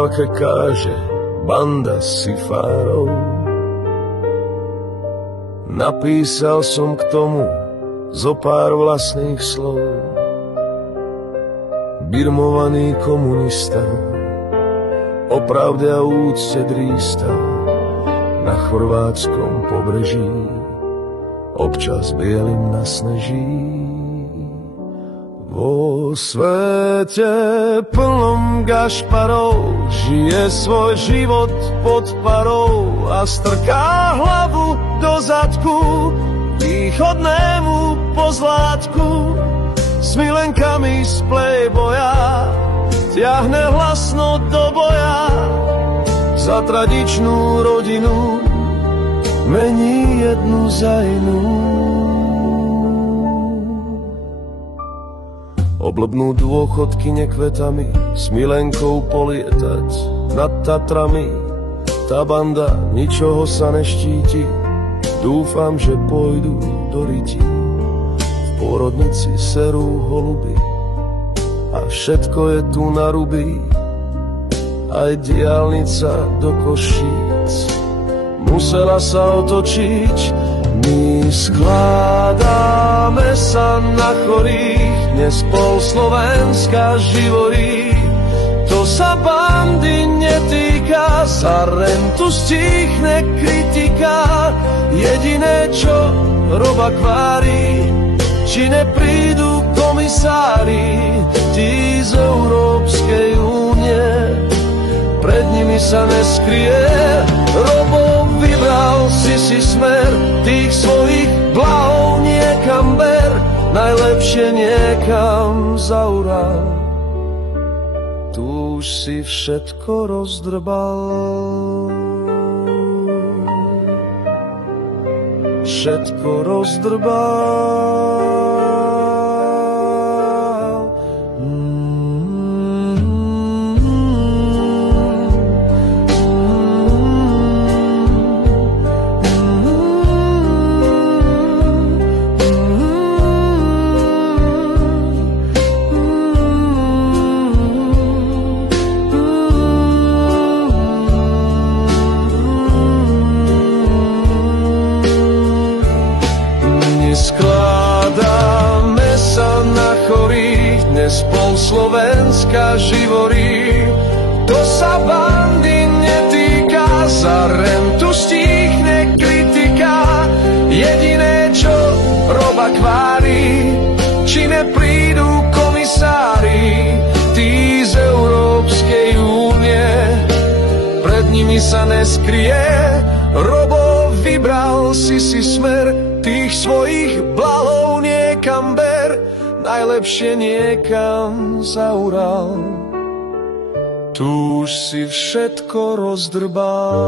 rozprávke káže banda sifárov. Napísal som k tomu zo pár vlastných slov. Birmovaný komunista o pravde a úcte drístal na chorvátskom pobreží, občas bielým nasneží. Vo svete plnom gašparov žije svoj život pod parou a strká hlavu do zadku východnému pozlátku. S milenkami z playboya ťahne hlasno do boja, za tradičnú rodinu mení jednu za inú. Oblbnú dôchodkyne kvetami, s milenkou polietať nad Tatrami. Tá banda ničoho sa neštíti, dúfam, že pôjdu do ryti. V pôrodnici serú holuby a všetko je tu na ruby. Aj diaľnica do Košíc musela sa otočiť. My skladáme sa na chorých, dnes pol Slovenska živorí. To sa bandy netýka, za rentu stíchne kritika. Jediné, čo roba kvári, či neprídu komisári, tí z Európskej únie. Pred nimi sa neskrie, Robo vybral si smer, tých svojich blahov niekam ber, najlepšie niekam za Urál. Tu už si všetko rozdrbal, všetko rozdrbal. Dnes pol Slovenska živorí, to sa bandy netýka, za rentu stíchne kritika. Jediné, čo roba kvári, či neprídu komisári, tí z Európskej únie. Pred nimi sa neskrie, Robo vybral si smer, tých svojich blahov niekam ber, najlepšie niekam za Urál. Tu už si všetko rozdrbal.